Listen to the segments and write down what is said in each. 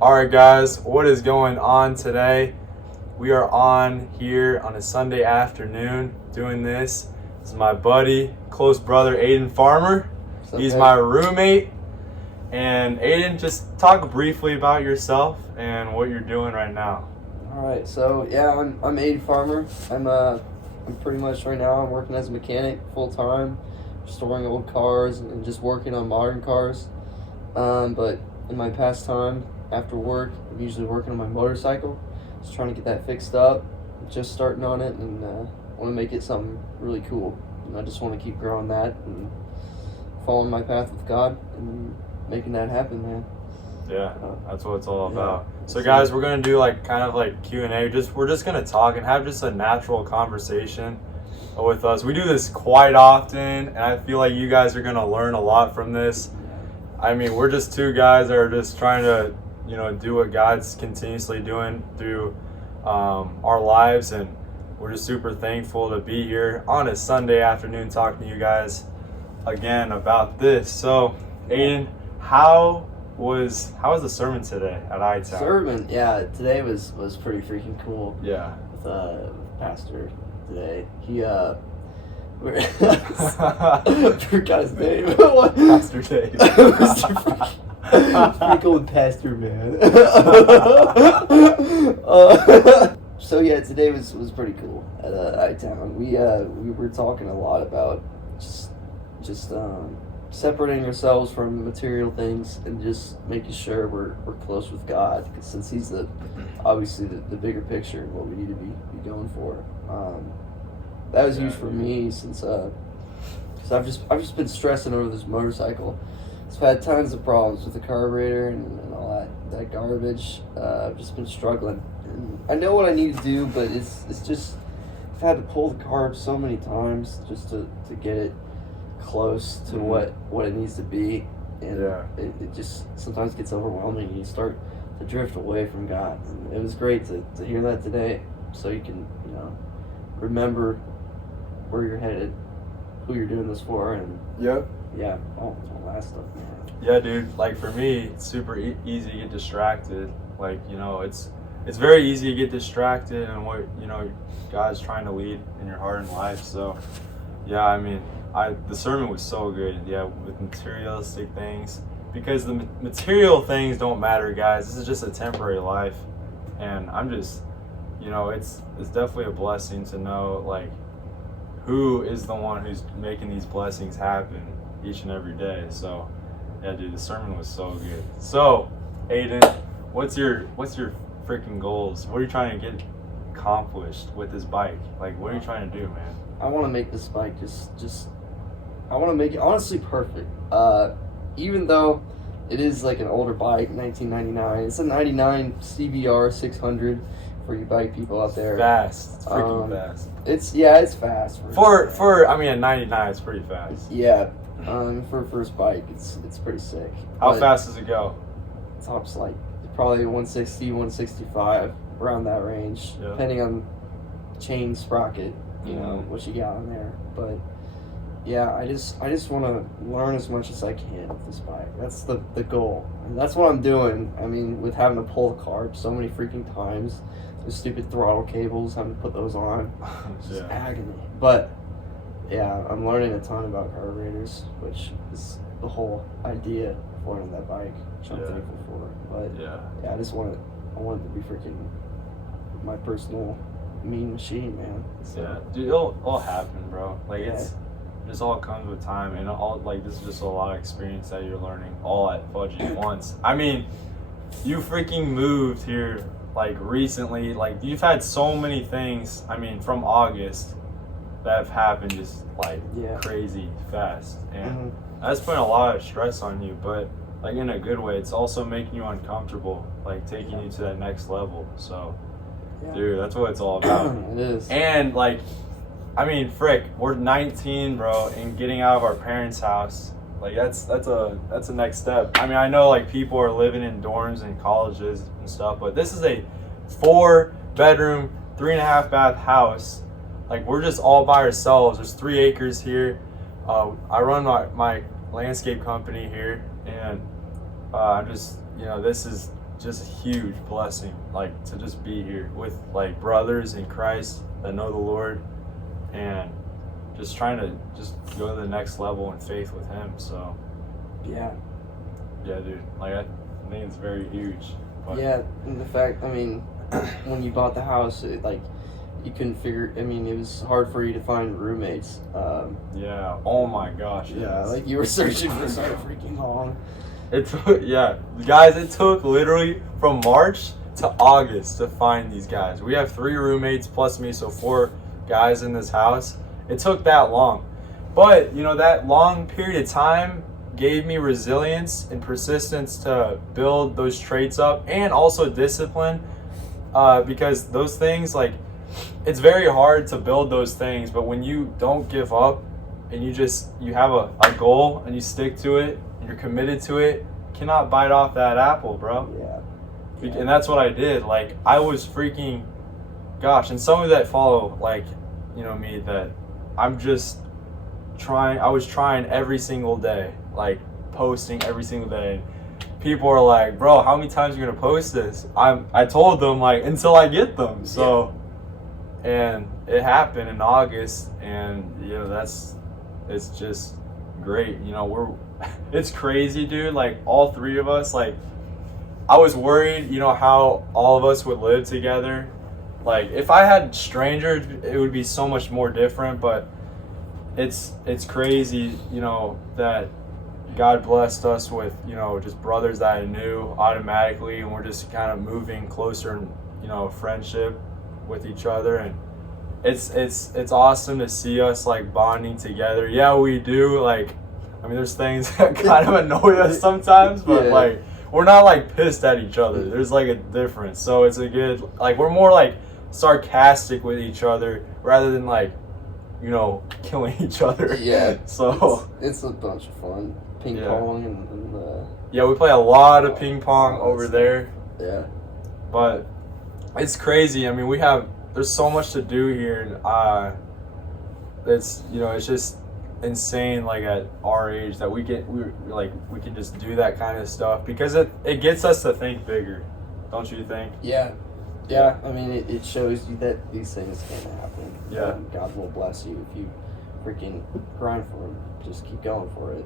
All right, guys, what is going on today? We are on here on a Sunday afternoon doing this. This is my buddy, close brother, Aiden Farmer. He's my roommate. And Aiden, just talk briefly about yourself and what you're doing right now. All right, so yeah, I'm Aiden Farmer. I'm pretty much right now I'm working as a mechanic full time, restoring old cars and just working on modern cars. But in my pastime after work, I'm usually working on my motorcycle, just trying to get that fixed up. Just starting on it, and want to make it something really cool. And I just want to keep growing that and following my path with God and making that happen, man. Yeah, that's what it's all about. So guys, we're gonna do like kind of like Q&A. We're just gonna talk and have just a natural conversation with us. We do this quite often, and I feel like you guys are gonna learn a lot from this. I mean, we're just two guys that are just trying to, do what God's continuously doing through our lives, and we're just super thankful to be here on a Sunday afternoon talking to you guys again about this. So, Aiden, how was the sermon today at iTown? Sermon, yeah, today was pretty freaking cool. Yeah. With Pastor today. He I forgot his name. Pastor Dave. Freaking Pastor, man. So yeah, today was pretty cool at iTown. We were talking a lot about just separating ourselves from material things and just making sure we're close with God, because since He's obviously the bigger picture and what we need to be going for. That was huge for me since I've just been stressing over this motorcycle. So I've had tons of problems with the carburetor and all that garbage. I've just been struggling. And I know what I need to do, but it's just I've had to pull the carb so many times just to get it close to what it needs to be, and it just sometimes gets overwhelming and you start to drift away from God. And it was great to hear that today, so you can remember where you're headed, who you're doing this for, and all that stuff, man. Yeah, dude, like for me, it's super easy to get distracted. Like, it's very easy to get distracted and what God's trying to lead in your heart and life. So yeah, I mean, the sermon was so good, with materialistic things, because the material things don't matter, guys. This is just a temporary life, and I'm just, it's definitely a blessing to know, like, who is the one who's making these blessings happen each and every day. So, yeah, dude, the sermon was so good. So, Aiden, what's your freaking goals? What are you trying to get accomplished with this bike? Like, what are you trying to do, man? I want to make this bike I want to make it honestly perfect. Even though it is like an older bike, 1999. It's a 99 CBR 600 for you bike people out there. Fast. It's freaking fast. It's fast. For I mean, at 99, it's pretty fast. Yeah. For a first bike, it's pretty sick. How fast does it go? Top's like probably 160, 165, around that range, depending on chain sprocket, what you got on there. But yeah, I just want to learn as much as I can with this bike. That's the goal, and that's what I'm doing. I mean, with having to pull the carb so many freaking times, the stupid throttle cables, having to put those on, it's just agony. But yeah, I'm learning a ton about carburetors, which is the whole idea of wanting that bike, which I'm thankful for. But I just want it to be freaking my personal mean machine, man. So, yeah, dude, it'll all happen, bro. Like it just all comes with time, and this is just a lot of experience that you're learning all at fudging once. I mean, you freaking moved here like recently. Like, you've had so many things, I mean, from August that have happened just like crazy fast, and that's putting a lot of stress on you, but like in a good way. It's also making you uncomfortable, like taking you to that next level. So dude, that's what it's all about. It is. And like, I mean, frick, we're 19, bro, and getting out of our parents' house, like that's a next step. I mean, I know like people are living in dorms and colleges and stuff, but this is a 4-bedroom, 3.5 bath house. Like, we're just all by ourselves. There's 3 acres here. I run my landscape company here, and I'm just, this is just a huge blessing, like to just be here with like brothers in Christ that know the Lord, and just trying to just go to the next level in faith with Him. So Yeah. yeah, dude, like I think it's very huge. But Yeah, and the fact, I mean, when you bought the house, like, you couldn't figure, I mean, it was hard for you to find roommates. yeah, oh my gosh, Yeah, yes. like, you were searching for so freaking long. It took, yeah, guys, it took literally from March to August to find these guys. We have 3 roommates plus me, so 4 guys in this house. It took that long. But, you know, that long period of time gave me resilience and persistence to build those traits up, and also discipline, because those things, like, it's very hard to build those things, but when you don't give up and you have a goal and you stick to it and you're committed to it, you cannot bite off that apple, bro. Yeah. And that's what I did. Like, I was freaking, gosh, and some of that follow, like, you know me, that I'm just I was trying every single day, like posting every single day. People are like, bro, how many times are you gonna post this? I told them, like, until I get them. So, and it happened in August, and you know, it's just great. You know, it's crazy, dude. Like, all 3 of us, like, I was worried, you know, how all of us would live together. Like, if I had strangers, it would be so much more different, but it's crazy, you know, that God blessed us with, you know, just brothers that I knew automatically, and we're just kind of moving closer in, you know, friendship with each other. And it's awesome to see us, like, bonding together. Yeah, we do, like, I mean, there's things that kind of annoy us sometimes, but Yeah. like, we're not like pissed at each other. There's like a difference. So it's a good, like, we're more like sarcastic with each other rather than, like, you know, killing each other. Yeah. So it's a bunch of fun. Ping Yeah. pong and yeah, we play a lot of ping pong over that's there, yeah. but it's crazy. I mean, there's so much to do here, and it's, you know, it's just insane, like, at our age that we can just do that kind of stuff, because it gets us to think bigger, don't you think? Yeah. Yeah, I mean, it shows you that these things can happen. Yeah. And God will bless you if you freaking grind for it. Just keep going for it.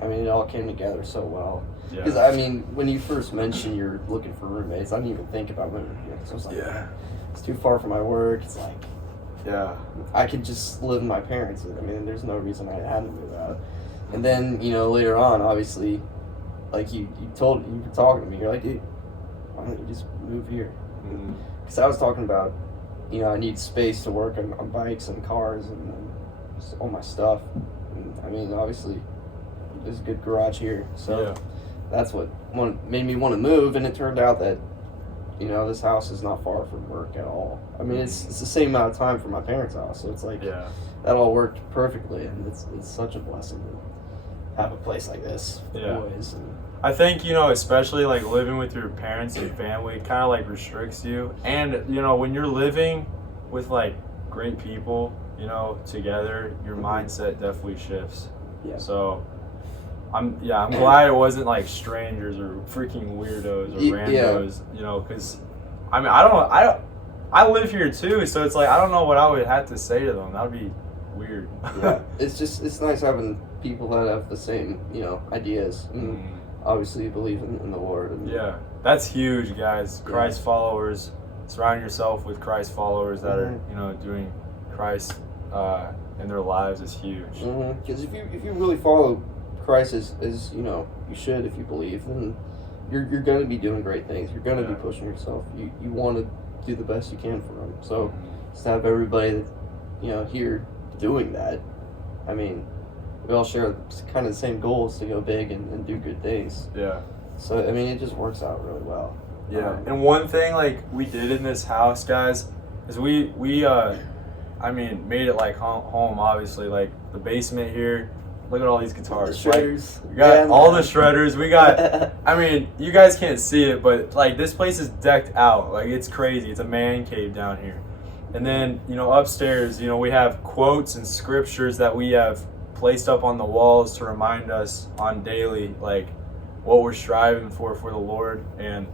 I mean, it all came together so well. Yeah. Because, I mean, when you first mentioned you're looking for roommates, I didn't even think about moving here. Because I was like, Yeah. it's too far from my work. It's like, Yeah. I could just live with my parents. I mean, there's no reason I had to move out. And then, you know, later on, obviously, like, you were talking to me, you're like, dude, why don't you just move here? Because I was talking about, you know, I need space to work on bikes and cars and just all my stuff. And, I mean, obviously, there's a good garage here. So Yeah. that's what made me want to move. And it turned out that, you know, this house is not far from work at all. I mean, it's the same amount of time from my parents' house. So it's like, Yeah. that all worked perfectly. And it's such a blessing to have a place like this for Yeah. boys. And, I think, you know, especially like living with your parents and family, it kind of like restricts you. And, you know, when you're living with like great people, you know, together, your mindset definitely shifts. yeah. So I'm glad it wasn't like strangers or freaking weirdos or randos, you know, because I mean, I live here too, so it's like, I don't know what I would have to say to them. That would be weird. Yeah. It's nice having people that have the same, you know, ideas. And obviously believe in the Lord. And, Yeah, that's huge, guys. Christ followers. Surround yourself with Christ followers that are, you know, doing Christ in their lives is huge. Because if you really follow Christ as you know you should, if you believe, then you're going to be doing great things. You're going to be pushing yourself. You want to do the best you can for Him. So just to have everybody that, you know, here doing that, I mean, we all share kind of the same goals to go big and do good things. Yeah. So I mean, it just works out really well. Yeah. And one thing like we did in this house, guys, is we I mean, made it like home. Obviously, like the basement here. Look at all these guitars. The shredders. Like, we got all the shredders. We got. I mean, you guys can't see it, but like this place is decked out. Like, it's crazy. It's a man cave down here. And then, you know, upstairs, you know, we have quotes and scriptures that we have placed up on the walls to remind us on daily, like, what we're striving for the Lord, and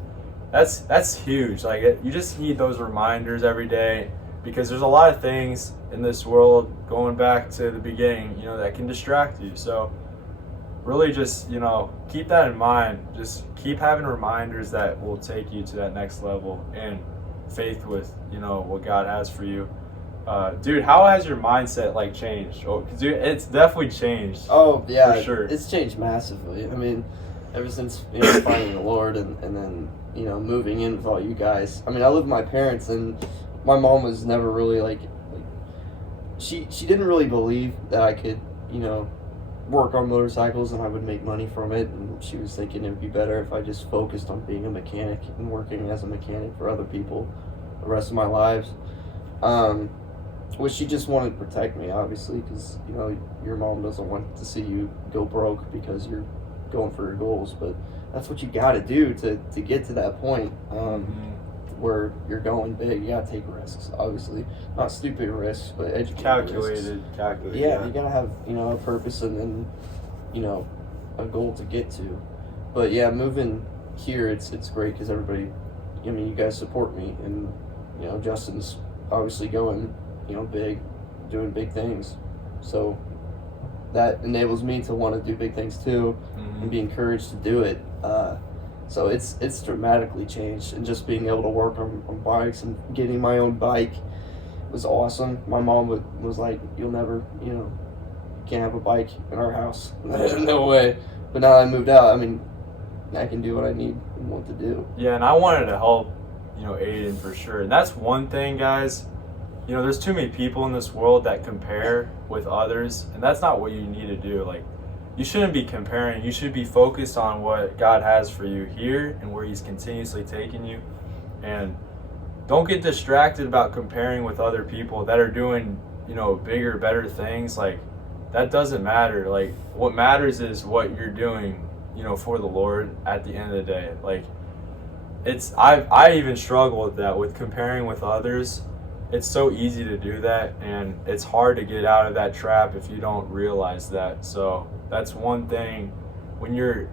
that's huge. Like you just need those reminders every day, because there's a lot of things in this world, going back to the beginning, that can distract you. So really just, keep that in mind. Just keep having reminders that will take you to that next level in faith with, what God has for you. Dude, how has your mindset changed? Oh, 'cause it's definitely changed. Oh yeah, for sure. It's changed massively. I mean, ever since finding the Lord and then moving in with all you guys. I mean, I live with my parents, and my mom was never really like she didn't really believe that I could work on motorcycles and I would make money from it, and she was thinking it would be better if I just focused on being a mechanic and working as a mechanic for other people the rest of my lives. Which she just wanted to protect me, obviously, because your mom doesn't want to see you go broke because you're going for your goals, but that's what you got to do to get to that point where you're going big. You got to take risks, obviously, not stupid risks, but educated Calculated. Yeah, you gotta have a purpose and a goal to get to. But yeah, moving here, it's great because everybody, you guys support me, and Justin's obviously going big, doing big things, so that enables me to want to do big things too, and be encouraged to do it. So it's dramatically changed, and just being able to work on bikes and getting my own bike was awesome. My mom was like, "You'll never, you can't have a bike in our house." No way. But now that I moved out, I mean, I can do what I need and want to do. Yeah, and I wanted to help, Aiden for sure. And that's one thing, guys. There's too many people in this world that compare with others, and that's not what you need to do. You shouldn't be comparing. You should be focused on what God has for you here and where He's continuously taking you. And don't get distracted about comparing with other people that are doing, bigger, better things. That doesn't matter. What matters is what you're doing, for the Lord at the end of the day. I even struggle with that, with comparing with others. It's so easy to do that, and it's hard to get out of that trap if you don't realize that. So that's one thing when you're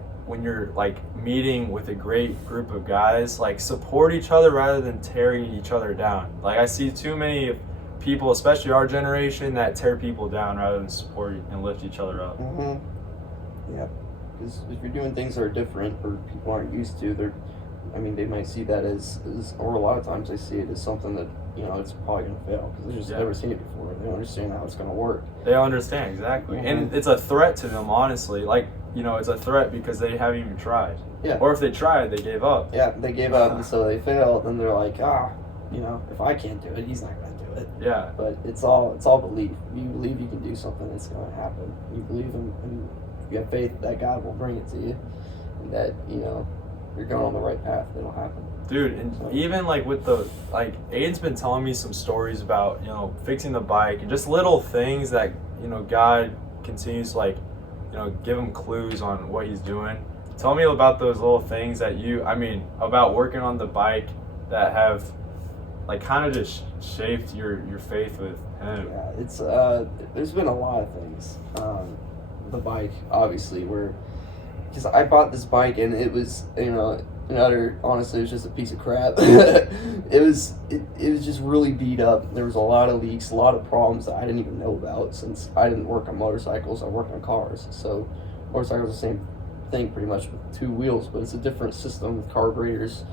meeting with a great group of guys, support each other rather than tearing each other down. I see too many people, especially our generation, that tear people down rather than support and lift each other up. Yeah, because if you're doing things that are different or people aren't used to, they might see that as, or a lot of times they see it as something that it's probably gonna fail because they just never seen it before. They don't understand how it's gonna work. They understand exactly, and it's a threat to them, honestly. It's a threat because they haven't even tried. Yeah. Or if they tried, they gave up. Yeah, they gave up, and so they failed. And they're like, if I can't do it, he's not gonna do it. Yeah. But it's all belief. If you believe you can do something, it's gonna happen. You believe and if you have faith that God will bring it to you, and that you're going on the right path, it'll happen. Dude, and even with the Aiden's been telling me some stories about fixing the bike and just little things that God continues give him clues on what He's doing. Tell me about those little things that about working on the bike that have kind of just shaped your faith with Him. Yeah, it's there's been a lot of things. The bike, obviously, because I bought this bike and it was honestly, it was just a piece of crap. it was just really beat up. There was a lot of leaks, a lot of problems that I didn't even know about, since I didn't work on motorcycles. I worked on cars. So motorcycles are the same thing pretty much with two wheels, but it's a different system with carburetors,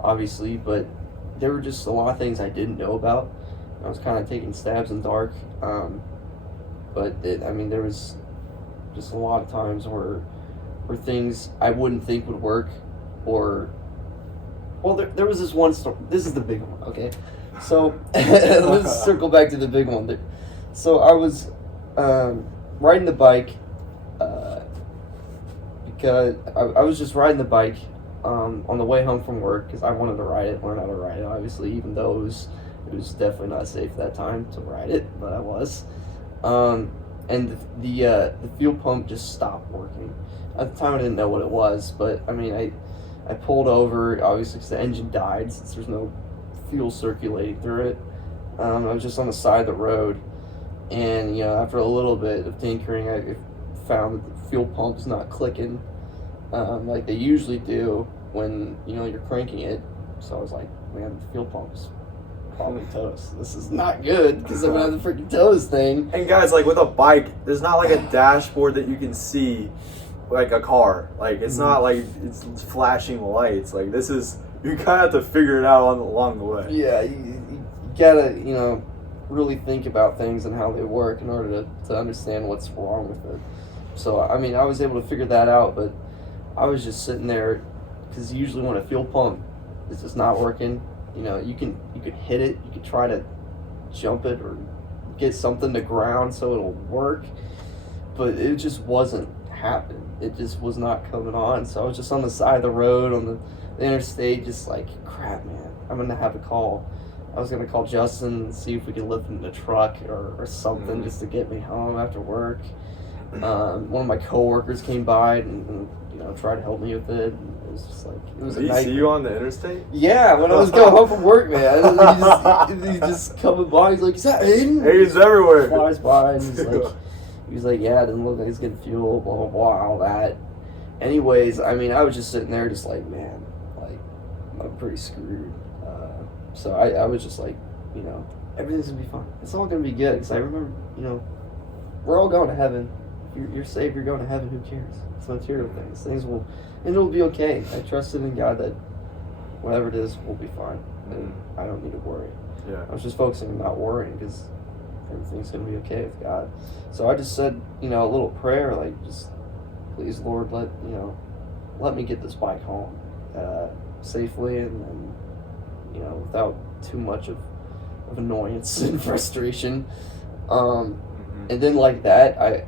obviously. But there were just a lot of things I didn't know about. I was kind of taking stabs in the dark. But there was just a lot of times where things I wouldn't think would work. There was this one story. This is the big one, okay? So, let's circle back to the big one. So, I was riding the bike because I was just riding the bike on the way home from work because I wanted to learn how to ride it, obviously, even though it was definitely not safe that time to ride it, but I was. And the fuel pump just stopped working. At the time, I didn't know what it was, but I pulled over, obviously, because the engine died, since there's no fuel circulating through it. I was just on the side of the road, and after a little bit of tinkering, I found that the fuel pump's not clicking, like they usually do when you're cranking it. So I was like, man, the fuel pump's probably toast. This is not good because I'm gonna have the freaking tow this thing. And guys, like with a bike, there's not like a dashboard that you can see like a car. Like it's not like it's flashing lights. Like this is, you kind of have to figure it out along the way. Yeah, you gotta really think about things and how they work in order to understand what's wrong with it. So I mean, I was able to figure that out, but I was just sitting there because usually when a fuel pump is just not working, you can hit it, you can try to jump it or get something to ground so it'll work, but it just wasn't happening. It just was not coming on. So I was just on the side of the road on the interstate, just like, crap, man, I'm gonna have to call. I was gonna call Justin and see if we could lift him in the truck or something just to get me home after work. One of my coworkers came by and tried to help me with it. And it was just like, it was a Did he see you on the interstate? Yeah, when I was going home from work, man. He's just coming by. He's like, "Is that Aiden?" Aiden's everywhere. Flies by and he's like, "Yeah, it doesn't look like he's getting fuel, blah blah blah, all that." Anyways, I mean, I was just sitting there, just like, man, like I'm pretty screwed. So I was just like, everything's gonna be fine. It's all gonna be good. Because I remember, we're all going to heaven. You're saved. You're going to heaven. Who cares? It's material things. And it'll be okay. I trusted in God that whatever it is, we'll be fine. And I don't need to worry. Yeah. I was just focusing on not worrying because everything's going to be okay with God. So I just said, a little prayer, like, just please, Lord, let me get this bike home safely and without too much of annoyance and frustration. And then like that, I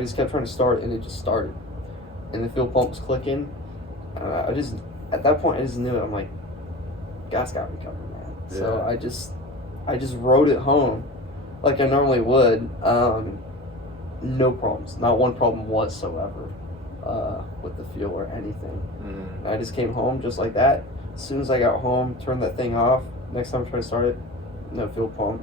just kept trying to start, and it just started, and the fuel pump was clicking. At that point I just knew it. I'm like, God's got me covered, man. Yeah. So I just rode it home like I normally would. No problems, not one problem whatsoever with the fuel or anything. I just came home just like that. As soon as I got home, turned that thing off. Next time I tried to start it, no fuel pump.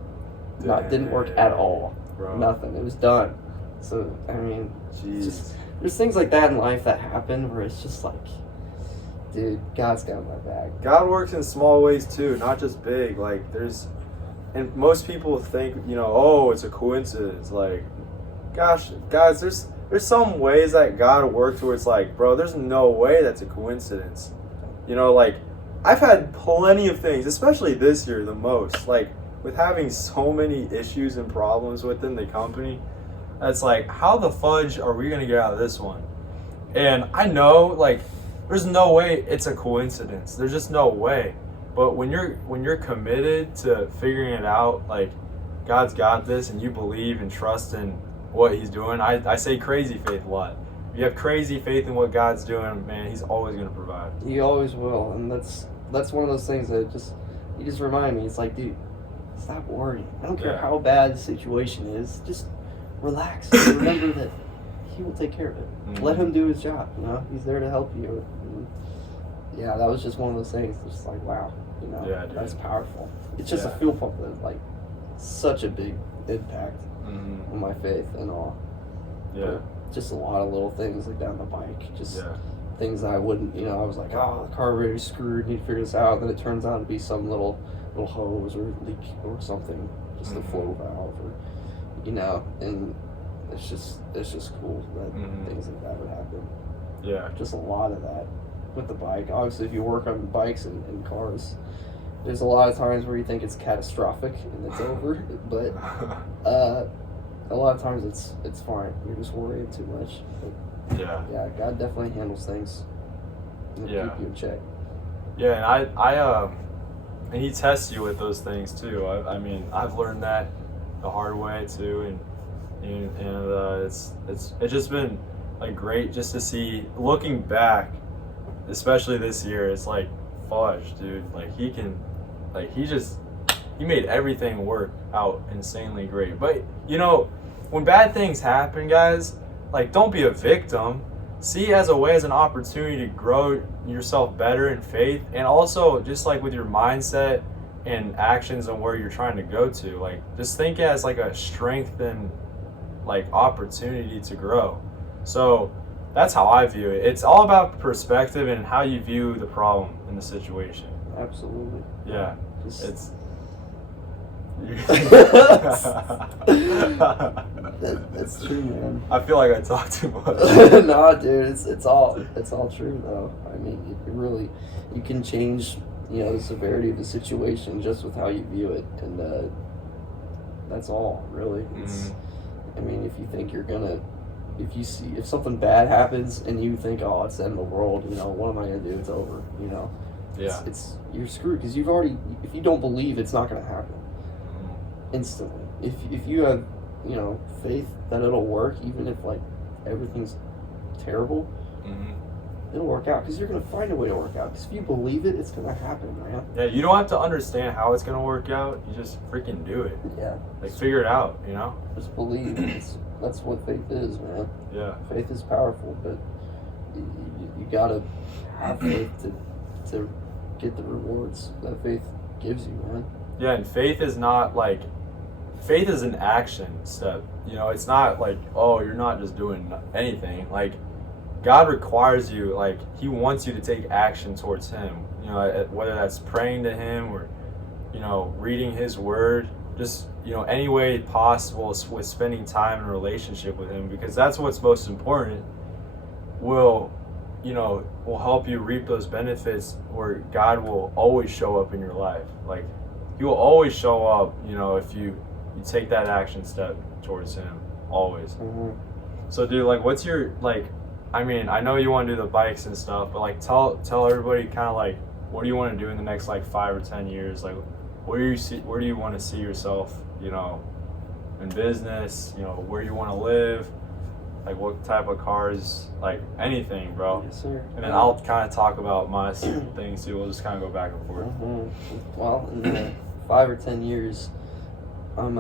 Didn't work at all. Bro. Nothing. It was done. So, I mean, there's things like that in life that happen where it's just like, dude, God's got my back. God works in small ways too, not just big. Like, and most people think, oh, it's a coincidence. Like, gosh, guys, there's some ways that God works where it's like, bro, there's no way that's a coincidence. Like, I've had plenty of things, especially this year the most, like, with having so many issues and problems within the company. It's like, how the fudge are we going to get out of this one? And I know, like, there's no way it's a coincidence. There's just no way. But when you're committed to figuring it out, like, God's got this, and you believe and trust in what he's doing. I say crazy faith a lot. If you have crazy faith in what God's doing, man, he's always going to provide. He always will. And that's one of those things that you just remind me. It's like, dude, stop worrying. I don't care how bad the situation is. Just relax. Remember that he will take care of it. Let him do his job. He's there to help you. And yeah, that was just one of those things. Just like, wow, that's powerful. It's just a fuel pump that like such a big impact on my faith and all. Yeah. But just a lot of little things like down the bike. Just things that I wouldn't. I was like, oh, the carburetor's screwed. Need to figure this out. Then it turns out to be some little hose or leak or something, just the flow valve, or and it's just cool that things like that would happen. Yeah, just a lot of that with the bike. Obviously, if you work on bikes and cars, there's a lot of times where you think it's catastrophic and it's over, but a lot of times it's fine. You're just worrying too much. But yeah, God definitely handles things and keep you in check. Yeah, and and he tests you with those things too. I mean, I've learned that the hard way too, and it's just been like great just to see, looking back, especially this year. It's like, fudge, dude. Like he made everything work out insanely great. But when bad things happen, guys, like, don't be a victim. See it as a way, as an opportunity to grow yourself better in faith, and also just like with your mindset and actions and where you're trying to go to. Like, just think it as like a strength and like opportunity to grow. So That's how I view it. It's all about perspective and how you view the problem in the situation. Absolutely. Yeah. Just- It's that's true, man. I feel like I talk too much. No, dude, it's all true though. I mean, you can change, the severity of the situation just with how you view it, and that's all really. It's, I mean, if you think if something bad happens and you think, oh, it's the end of the world, what am I gonna do? It's over, Yeah. It's you're screwed because if you don't believe it's not gonna happen instantly. If you have, faith that it'll work, even if like everything's terrible, it'll work out because you're gonna find a way to work out. Because if you believe it, it's gonna happen, man. Yeah, you don't have to understand how it's gonna work out. You just freaking do it. Yeah. Like figure it out, Just believe. That's what faith is, man. Yeah. Faith is powerful, but you gotta have faith to get the rewards that faith gives you, man. Yeah, and faith is an action step. It's not like, oh, you're not just doing anything. Like, God requires you, like, He wants you to take action towards Him. Whether that's praying to Him or, reading His Word, just, any way possible with spending time in a relationship with Him, because that's what's most important. Will help you reap those benefits where God will always show up in your life. Like, He will always show up, if you take that action step towards Him, always. Mm-hmm. So, dude, like, what's your, like, I mean, I know you want to do the bikes and stuff, but, like, tell everybody kind of, like, what do you want to do in the next, like, 5 or 10 years? Like, where do you want to see yourself, in business, where you want to live, like, what type of cars, like, anything, bro. Yes, sir. And then I'll kind of talk about my things, too. We'll just kind of go back and forth. Mm-hmm. Well, in 5 or 10 years, I'm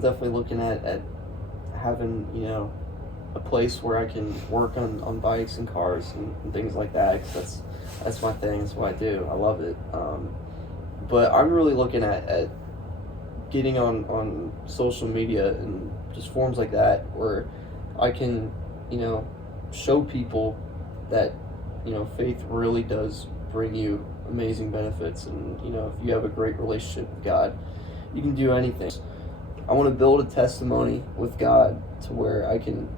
definitely looking at having, a place where I can work on bikes and cars and things like that, because that's my thing. That's what I do. I love it. But I'm really looking at getting on social media and just forums like that where I can, show people that, faith really does bring you amazing benefits, and if you have a great relationship with God, you can do anything. I want to build a testimony with God to where I can,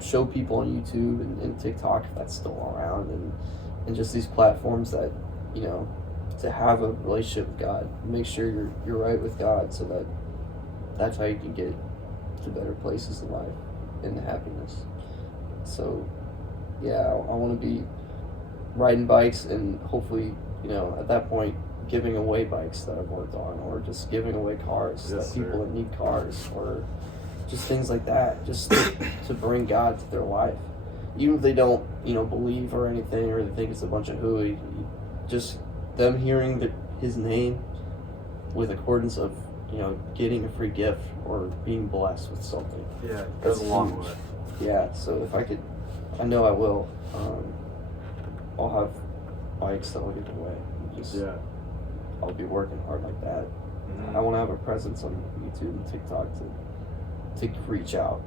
show people on YouTube and TikTok, if that's still around, and just these platforms that, to have a relationship with God, make sure you're right with God, so that's how you can get to better places in life and happiness. So, yeah, I want to be riding bikes and hopefully, at that point, giving away bikes that I've worked on, or just giving away cars Yes, that people sir. that need cars, or just things like that, just to bring God to their life. Even if they don't, believe or anything, or they think it's a bunch of hooey, just them hearing His name with accordance of, getting a free gift or being blessed with something. Yeah, it That's goes a long huge. way. Yeah, so if I could, I know I will, I'll have bikes that I'll give away. Just, Yeah. I'll be working hard like that. Mhm. I want to have a presence on YouTube and TikTok to reach out.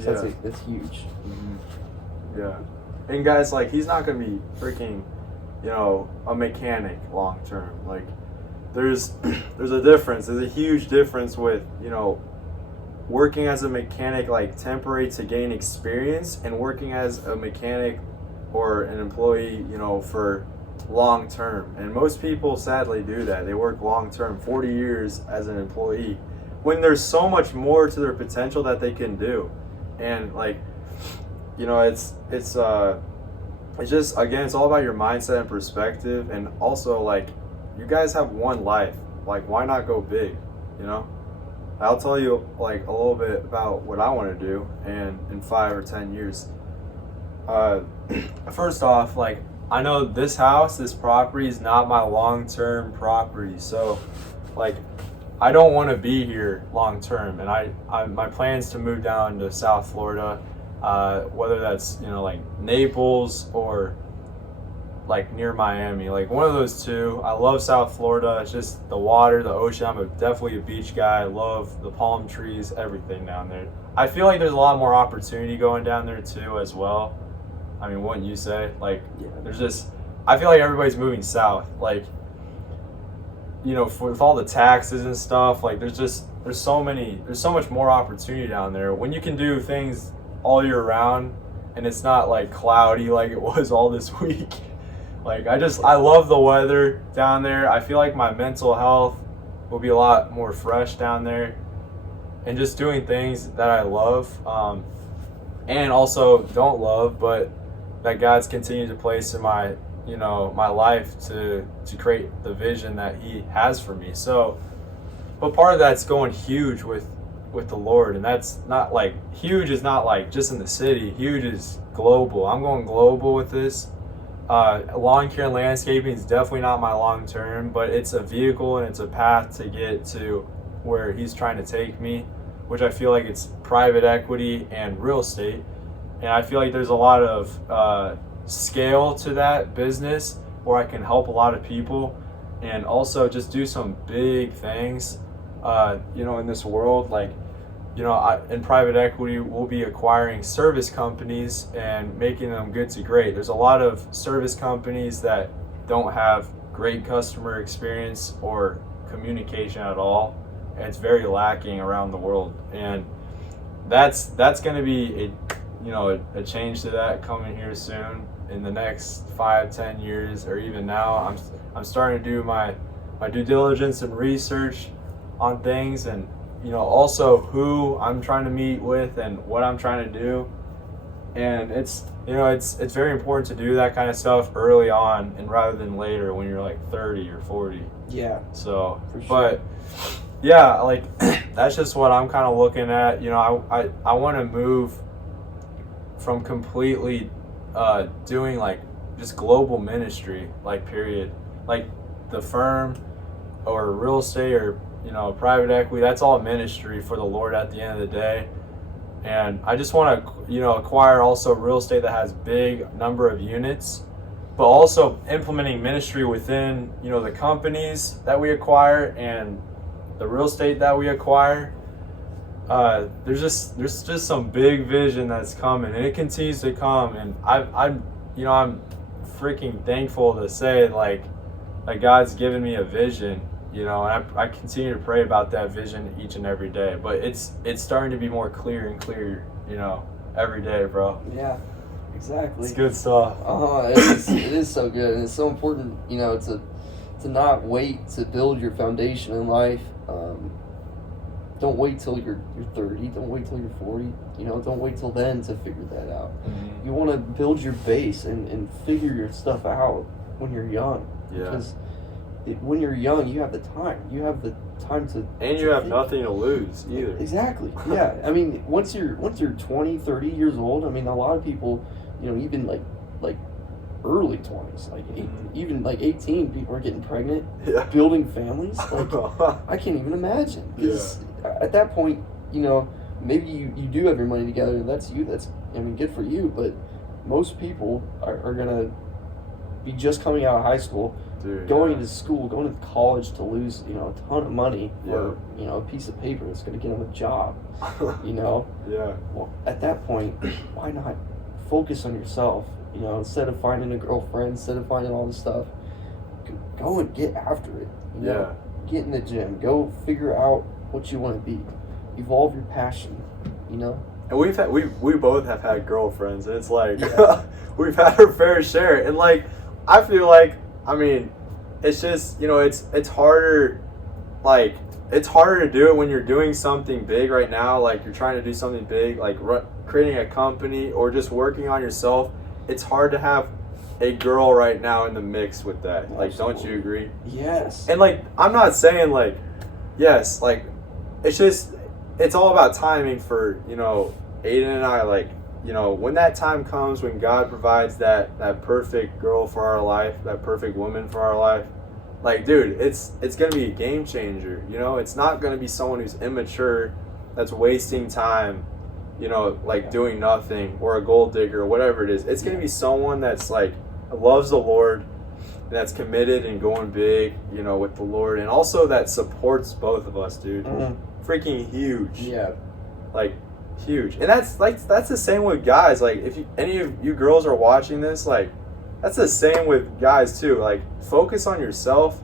Yeah. That's huge. Yeah. And guys, like, he's not gonna be freaking, a mechanic long term. Like, there's a difference. There's a huge difference with, working as a mechanic, like, temporary to gain experience, and working as a mechanic or an employee, for long term. And most people sadly do that. They work long term, 40 years as an employee, when there's so much more to their potential that they can do. And, like, it's just, again, it's all about your mindset and perspective. And also, like, you guys have one life. Like, why not go big? I'll tell you, like, a little bit about what I want to do and in 5 or 10 years. First off, like, I know this property is not my long-term property. So, like, I don't want to be here long-term. And my plan is to move down to South Florida, whether that's, like, Naples or, like, near Miami. Like, one of those two. I love South Florida. It's just the water, the ocean. I'm definitely a beach guy. I love the palm trees, everything down there. I feel like there's a lot more opportunity going down there, too, as well. I mean, wouldn't you say? Like, Yeah. there's just, I feel like everybody's moving south. Like, you know, with all the taxes and stuff, like there's so much more opportunity down there when you can do things all year round, and it's not like cloudy like it was all this week. Like, I love the weather down there. I feel like my mental health will be a lot more fresh down there, and just doing things that I love, and also don't love, but that God's continued to place in my life to create the vision that He has for me. So, but part of that's going huge with the Lord, and that's not like, huge is not like just in the city. Huge is global. I'm going global with this. Lawn care and landscaping is definitely not my long term, but it's a vehicle and it's a path to get to where He's trying to take me, which I feel like it's private equity and real estate. And I feel like there's a lot of scale to that business where I can help a lot of people and also just do some big things, in this world. Like, in private equity, we'll be acquiring service companies and making them good to great. There's a lot of service companies that don't have great customer experience or communication at all. And it's very lacking around the world. And that's going to be a change to that coming here soon in the next 5-10 years, or even now. I'm starting to do my due diligence and research on things, and also who I'm trying to meet with and what I'm trying to do. And it's very important to do that kind of stuff early on, and rather than later when you're like 30 or 40. Yeah. So, for sure. But yeah, like that's just what I'm kind of looking at. I want to move from completely doing like just global ministry, like period, like the firm or real estate or private equity. That's all ministry for the Lord at the end of the day. And I just want to acquire also real estate that has big number of units, but also implementing ministry within the companies that we acquire and the real estate that we acquire. There's just some big vision that's coming, and it continues to come. And I'm freaking thankful to say like God's given me a vision, and I continue to pray about that vision each and every day. But it's starting to be more clear and clear, every day, bro. Yeah, exactly. It's good stuff. It is so good, and it's so important, to not wait to build your foundation in life. Don't wait till you're 30. Don't wait till you're 40. Don't wait till then to figure that out. Mm-hmm. You want to build your base and figure your stuff out when you're young. Yeah. Because when you're young, you have the time. You have the time to... And you have nothing to lose either. Exactly. Yeah. I mean, once you're 20, 30 years old, I mean, a lot of people, even like early 20s, even like 18, people are getting pregnant, building families. Like, I can't even imagine. Because at that point, maybe you do have your money together, and that's you. Good for you. But most people are going to be just coming out of high school, going to school, going to college to lose, a ton of money for, a piece of paper that's going to get them a job, Yeah. Well, at that point, why not focus on yourself? Instead of finding a girlfriend, instead of finding all this stuff, go and get after it. Get in the gym. Go figure out what you want to be. Evolve your passion. And we both have had girlfriends, and it's like we've had our fair share. And like I feel like, it's just it's harder. Like it's harder to do it when you're doing something big right now. Like you're trying to do something big, like creating a company or just working on yourself. It's hard to have a girl right now in the mix with that. Like, Absolutely. Don't you agree? Yes. And like, I'm not saying like, yes, like, it's all about timing for, Aiden and I, like, when that time comes, when God provides that perfect girl for our life, that perfect woman for our life, like, dude, it's going to be a game changer. It's not going to be someone who's immature, that's wasting time, doing nothing, or a gold digger, or whatever it is. It's going to be someone that's like loves the Lord, and that's committed and going big, with the Lord, and also that supports both of us, dude. Mm-hmm. Freaking huge. Yeah. Like, huge. And that's the same with guys. Like if any of you girls are watching this, like that's the same with guys too. Like focus on yourself,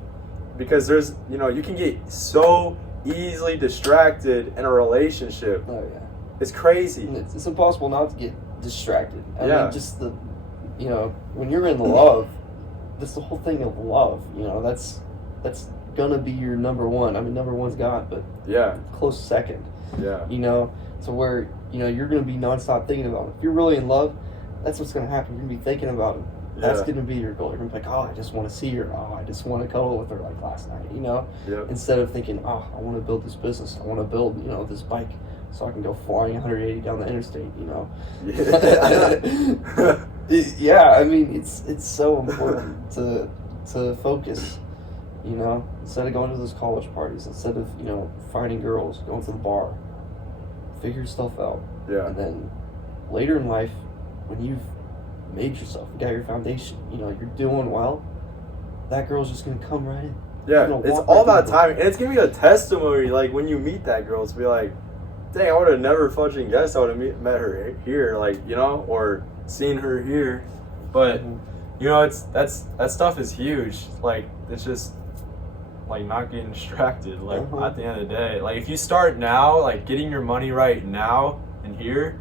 because there's you can get so easily distracted in a relationship. Oh yeah. It's crazy. It's impossible not to get distracted. I Yeah. mean, just when you're in love, that's the whole thing of love. That's gonna be your number one. I mean, number one's God, but Yeah. close second. Yeah. To where you're gonna be nonstop thinking about him. If you're really in love, that's what's gonna happen. You're gonna be thinking about him. That's gonna be your goal. You're gonna be like, oh, I just want to see her. Oh, I just want to cuddle with her like last night. Yep. Instead of thinking, oh, I want to build this business. I want to build this bike so I can go flying 180 down the interstate. Yeah. Yeah, I mean, it's so important to focus. Instead of going to those college parties, instead of finding girls, going to the bar, figure stuff out. Yeah. And then later in life, when you've made yourself, you got your foundation, you're doing well, that girl's just gonna come right in. Yeah, it's all about timing, and it's gonna be a testimony. Like when you meet that girl, it's be like, dang, I would have never fucking guessed I would have met her here, like or seen her here. But it's that stuff is huge. Like it's just like not getting distracted. Like at the end of the day, like if you start now, like getting your money right now and here,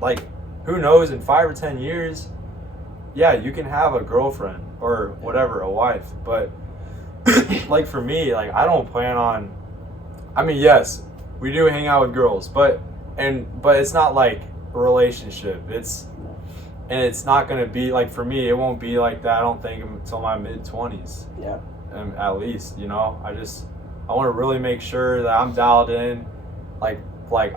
like who knows, in 5 or 10 years, yeah, you can have a girlfriend or whatever, a wife. But like for me, like I don't plan on. I mean, yes, we do hang out with girls, but it's not like a relationship. It's not gonna be like, for me, it won't be like that. I don't think until my mid-20s. Yeah. At least, I want to really make sure that I'm dialed in, like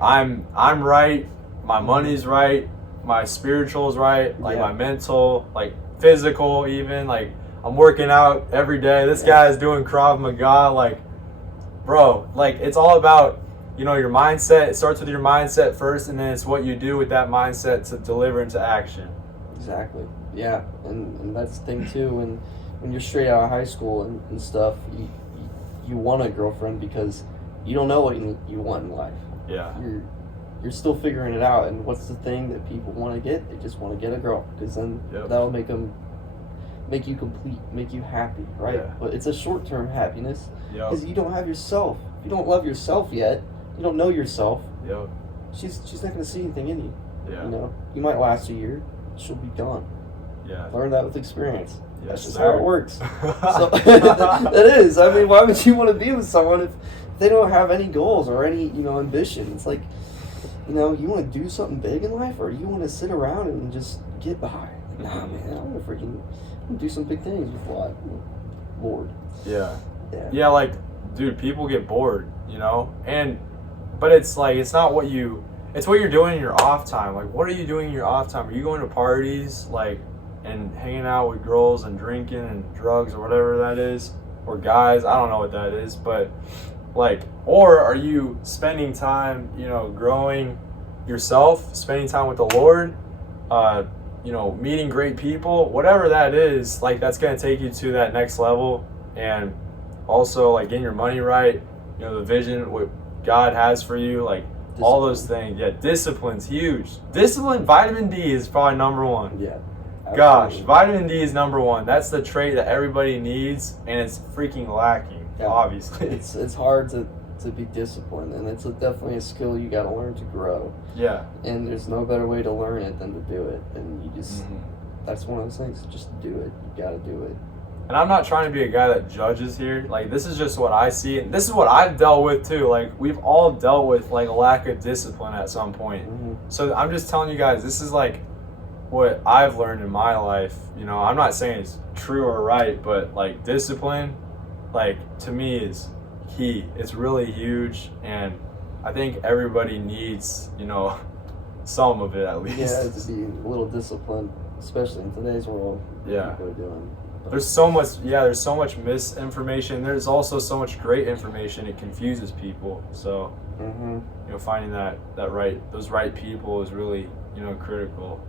I'm right, my money's right, my spiritual's right, like my mental, like physical, even like I'm working out every day. This guy's doing Krav Maga, like bro, like it's all about your mindset. It starts with your mindset first, and then it's what you do with that mindset to deliver into action. Exactly. Yeah, and that's the thing too. When you're straight out of high school and stuff, you want a girlfriend because you don't know what you want in life. Yeah. You're still figuring it out. And what's the thing that people want to get? They just want to get a girl, because then that'll make you complete, make you happy, right? Yeah. But it's a short-term happiness because Yep. you don't have yourself. If you don't love yourself yet, you don't know yourself. Yep. She's not going to see anything in you. Yeah. You might last a year, she'll be gone. Yeah. Learn that with experience. Yes, That's just sir. how it works. So it is. I mean, why would you want to be with someone if they don't have any goals or any ambition? It's like, you want to do something big in life, or you want to sit around and just get by. Nah, man, I'm gonna do some big things with life, Lord. Yeah. Yeah. Yeah, like, dude, people get bored, but it's like, it's not it's what you're doing in your off time. Like, what are you doing in your off time? Are you going to parties, like, and hanging out with girls and drinking and drugs or whatever that is? Or guys, I don't know what that is, but, like, or are you spending time, growing yourself, spending time with the Lord, meeting great people, whatever that is, like, that's going to take you to that next level. And also, like, getting your money right, the vision, what God has for you, like, discipline. All those things. Yeah, discipline's huge. Discipline, vitamin D is probably number one. Yeah. Absolutely. Gosh, vitamin D is number one. That's the trait that everybody needs, and it's freaking lacking, obviously. It's hard to be disciplined, and it's definitely a skill you got to learn to grow. Yeah. And there's no better way to learn it than to do it. And you just, that's one of those things. Just do it. You got to do it. And I'm not trying to be a guy that judges here. Like, this is just what I see, and this is what I've dealt with too. Like, we've all dealt with like a lack of discipline at some point. So I'm just telling you guys, this is like what I've learned in my life. I'm not saying it's true or right, but like discipline, like, to me is key. It's really huge, and I think everybody needs, some of it at least. Yeah, to be a little disciplined, especially in today's world. Yeah. People are doing. There's so much misinformation. There's also so much great information. It confuses people. So, finding those right people is really, critical.